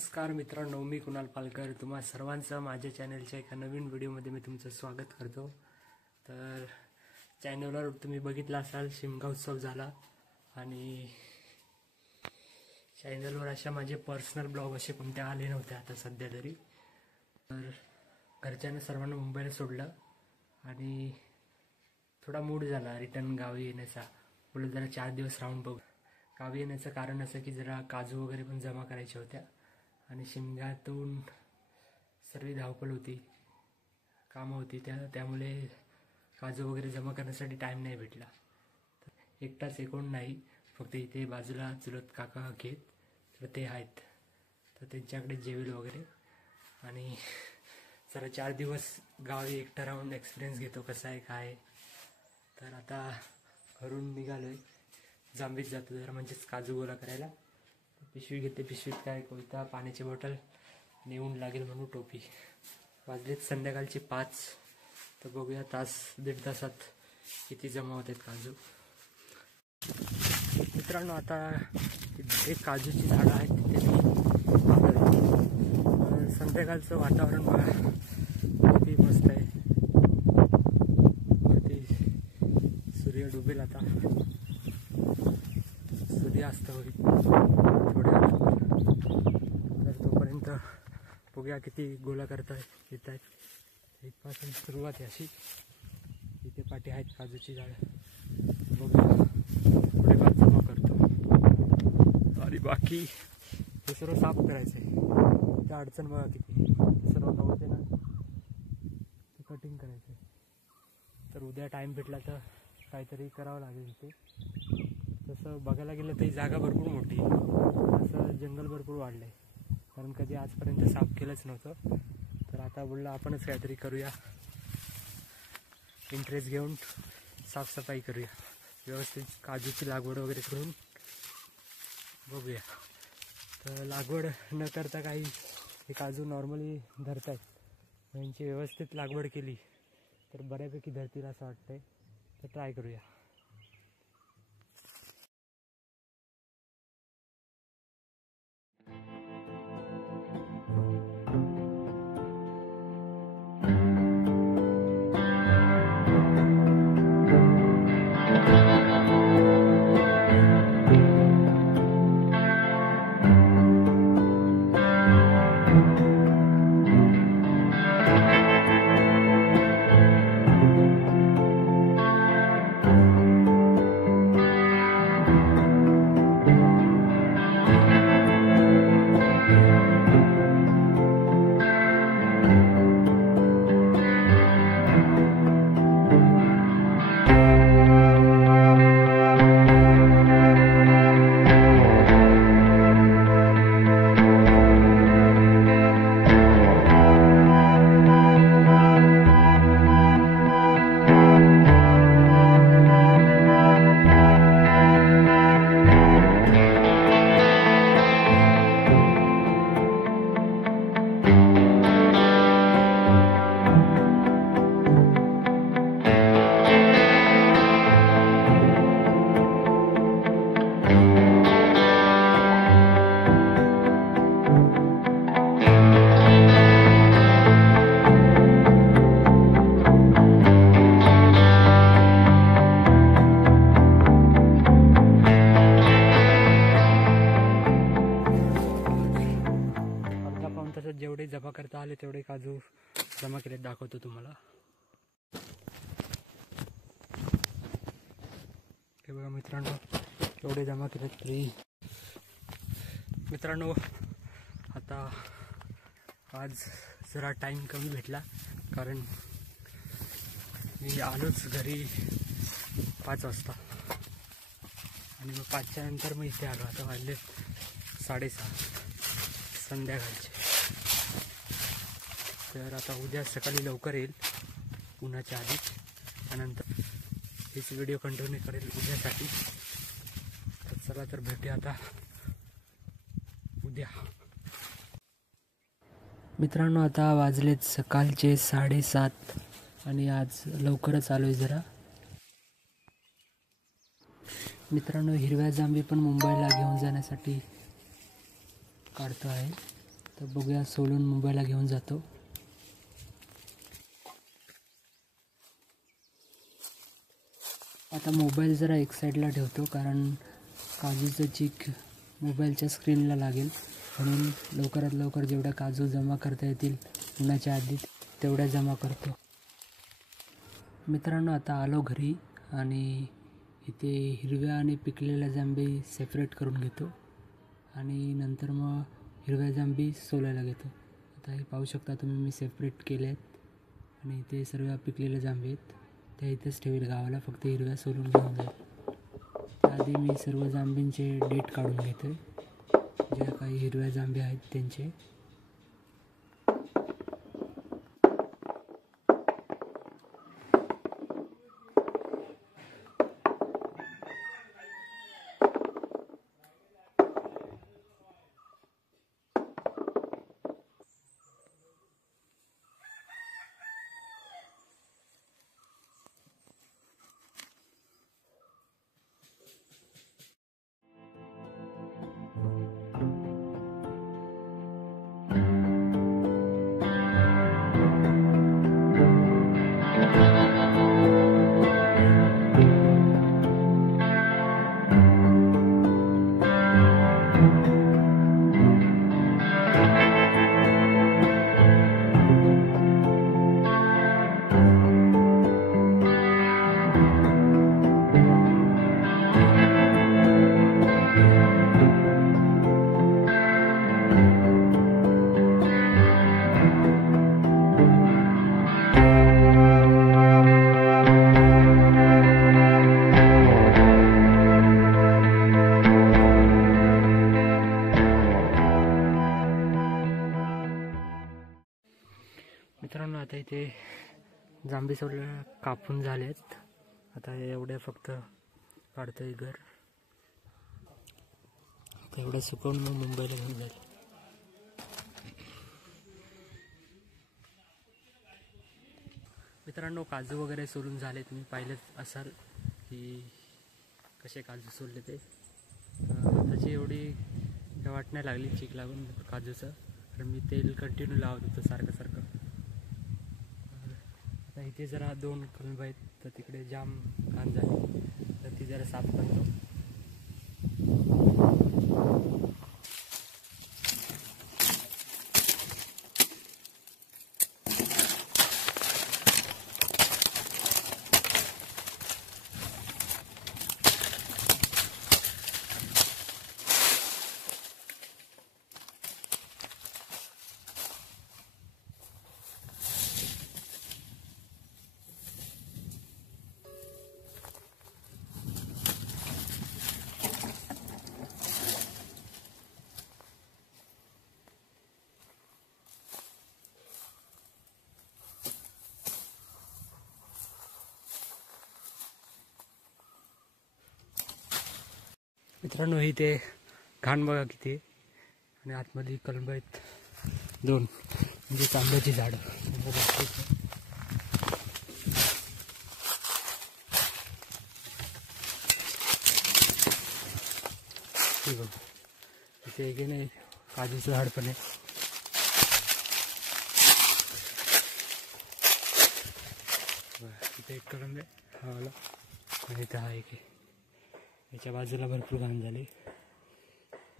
नमस्कार मित्रांनो, मी कुणाल पालकर तुम्हा सर्वांचं माझ्या चॅनलच्या एका नवीन व्हिडिओमध्ये मी तुमचं स्वागत करतो। तर चॅनलवर तुम्ही बघितला असाल शिमगा उत्सव झाला आणि चॅनलवर अशा माझे पर्सनल ब्लॉग असे कोणते आले नव्हते आता सध्या तरी। तर घरच्यांना सर्वांना मुंबईला सोडलं आणि थोडा मूड झाला रिटर्न गावी येण्याचा। बोललो जरा 4 दिवस राहून बघू। गावी येण्याचं कारण असं की जरा काजू वगैरे पण जमा करायच्या होत्या आणि शिमग्यातून सर्व धावपळ होती, कामं होती, त्यामुळे काजू वगैरे जमा करण्यासाठी टाईम नाही भेटला। एकटाच कोण नाही, फक्त इथे बाजूला चुलत काका आहेत तर ते आहेत, तर त्यांच्याकडे जेवेल वगैरे आणि जरा 4 दिवस गावी एकटा राहून एक्सपिरियन्स घेतो कसा आहे काय। तर आता घरून निघालोय, जांभीत जातो जरा म्हणजेच काजू गोळा करायला। पिशवी घेते, पिशवीत काय कोयता, पाण्याची बॉटल, नेऊन लागेल म्हणून टोपी। वाजलेत संध्याकाळचे 5, तर बघूया तास दीड तासात किती जमा होतात काजू। मित्रांनो आता एक काजूची झाडं आहेत तिथे संध्याकाळचं वातावरण बघा किती मस्त आहे। वरती सूर्य डुबेल, आता सूर्यास्त होईल थोड्या वेळात। तर तोपर्यंत बघूया किती गोळा येत आहेत। इथपासून सुरुवात आहे अशी, इथे पाठी आहेत काजूची झाडं, बघूया पुढे बाग जमा करतो आणि बाकी हे सर्व साफ करायचं आहे। त्या अडचण बघा किती, सर्व गवत आहे ना ते कटिंग करायचं आहे। तर उद्या टाईम भेटला तर काहीतरी करावं लागेल इथे। तसं बघायला गेलं तर ही जागा भरपूर मोठी आहे, असं जंगल भरपूर वाढलं आहे, कारण कधी आजपर्यंत साफ केलंच नव्हतं। तर आता बोललं आपणच काहीतरी करूया, इंटरेस्ट घेऊन साफसफाई करूया, व्यवस्थित काजूची लागवड वगैरे करून बघूया। तर लागवड न करता काही हे काजू नॉर्मली धरत आहेत, यांची व्यवस्थित लागवड केली तर बऱ्यापैकी धरतील असं वाटतंय। तर ट्राय करूया। जेवढे जमा करता आले तेवढे काजू जमा केले दाखवतो तुम्हाला। हे बघा मित्रांनो, एवढे जमा केले तरी मित्रांनो आता आज जरा टाईम कमी भेटला, कारण मी आलोच घरी 5 वाजता आणि मग 5च्या नंतर मग इथे आलो। आता वाजले 6:30 संध्याकाळचे। तर आता उद्या सकाळी लवकर येईल उन्हाच्या आधी, त्यानंतर हेच व्हिडिओ कंटिन्यू करेल उद्यासाठी। तर चला तर भेटूया आता उद्या। मित्रांनो आता वाजलेत सकाळचे 7:30 आणि आज लवकरच आलोय जरा। मित्रांनो हिरव्या जांभी पण मुंबईला घेऊन जाण्यासाठी काढतो आहे। तर बघूया, सोलून मुंबईला घेऊन जातो. आता मोबाईल जरा एक साईडला ठेवतो, कारण काजूचं चीक मोबाईलच्या स्क्रीनला लागेल, म्हणून लवकरात लवकर जेवढ्या काजू जमा करता येतील उन्हाच्या आधी तेवढ्या जमा करतो. मित्रांनो, आता आलो घरी आणि इथे हिरव्या आणि पिकलेल्या जांबी सेपरेट करून घेतो आणि नंतर मग हिरव्या जांबी सोलायला घेतो. आता हे पाहू शकता तुम्ही, मी सेपरेट केले आहेत आणि इथे सर्व पिकलेल्या जांबी आहेत, त्या इथेच ठेवेल गावाला, फक्त हिरव्या सोलून घेऊन जाईल. त्याआधी मी सर्व जांबींचे डेट काढून घेतो आहे, ज्या काही हिरव्या जांबी आहेत त्यांचे. मित्रांनो, आता इथे जांभी सगळ्या कापून झालेत. आता एवढ्या फक्त काढतोय घर, आता एवढं सुकवून मग मुंबईला घेऊन जाईल. मित्रांनो, काजू वगैरे सोलून झाले, तुम्ही पाहिलेच असाल की कसे काजू सोलले ते. त्याची एवढी वाट नाही लागली चीक लागून काजूचं, कारण मी तेल कंटिन्यू लावत होतो सारखं. आता इथे जरा 2 कलम आहेत, तर तिकडे जाम घाण झाली, तर ती जरा साफ करतो. मित्रांनो, इथे घाण बघा किती, आणि आतमध्ये कलम आहेत 2, म्हणजे आंब्याची झाडं. इथे एक नाही, काजूचं झाड पण आहे. इथे एक कलम आहे हा वाला, आणि इथं हा एक आहे. याच्या बाजूला भरपूर घाण झाली,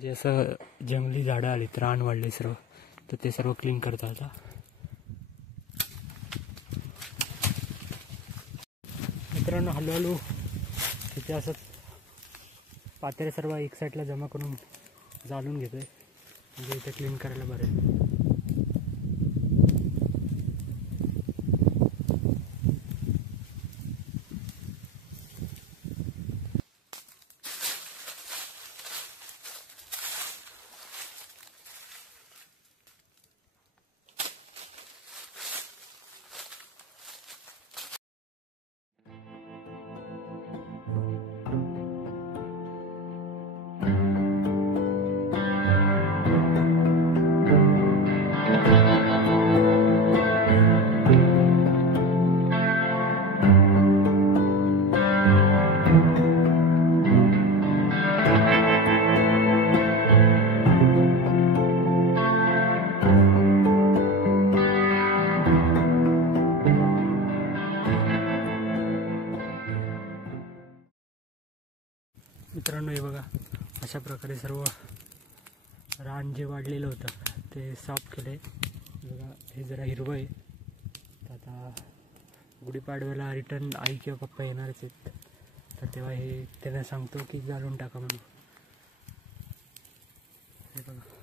जे असं जंगली झाडं आली, रान वाढले सर्व, तर ते सर्व क्लीन करता आता. मित्रांनो, हळूहळू तिथे असंच पातेरे सर्व एक साईडला जमा करून जाळून घेतोय, म्हणजे इथे क्लीन करायला बरं. अशा प्रकारे सर्व रान जे वाढलेलं होतं ते साफ केले. बघा हे जरा हिरवं आहे. तर आता गुढीपाडव्याला रिटर्न आई किंवा पप्पा येणारच आहेत, तर तेव्हा हे त्यांना सांगतो की घालून टाका म्हणून. हे बघा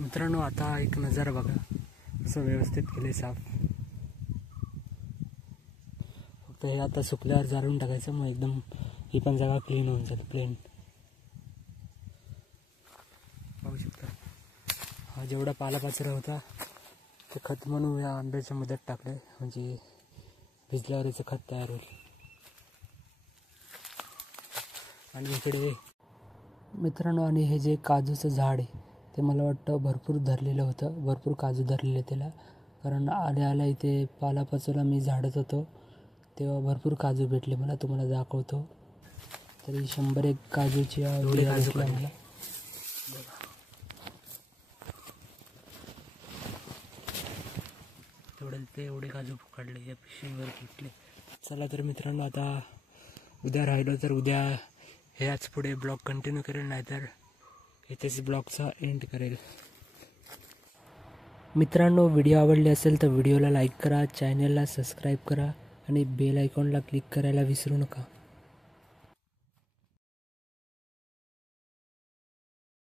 मित्रांनो, आता एक नजारा बघा, असं व्यवस्थित केले साफ. फक्त हे आता सुकल्यावर जाळून टाकायचं, मग एकदम ही पण जागा क्लीन होऊन जाते, प्लेन. पाहू शकता हा जेवढा पालापाचरा होता ते खत म्हणून या आंब्याच्या मध्यात टाकलंय, म्हणजे भिजल्यावर याचं खत तयार होईल. आणि इकडे मित्रांनो, आणि हे जे काजूचं झाड आहे ते मला वाटतं भरपूर धरलेलं होतं, भरपूर काजू धरलेले त्याला. कारण आल्या आल्या इथे पालापाचोला मी झाडत होतो तेव्हा भरपूर काजू भेटले मला, तुम्हाला दाखवतो. तरी 100-1 काजूची भेटल्या मला. एवढे काजू काढले या पिशवीवर घेतले. चला तर मित्रांनो, आता उद्या राहिलो तर उद्या ह्याच पुढे ब्लॉग कंटिन्यू करेल, नाहीतर इथेच ब्लॉगचा एंड करेल. मित्रांनो, व्हिडिओ आवडले असेल तर व्हिडिओला लाईक करा, चॅनलला सबस्क्राईब करा आणि बेल आयकॉनला क्लिक करायला विसरू नका.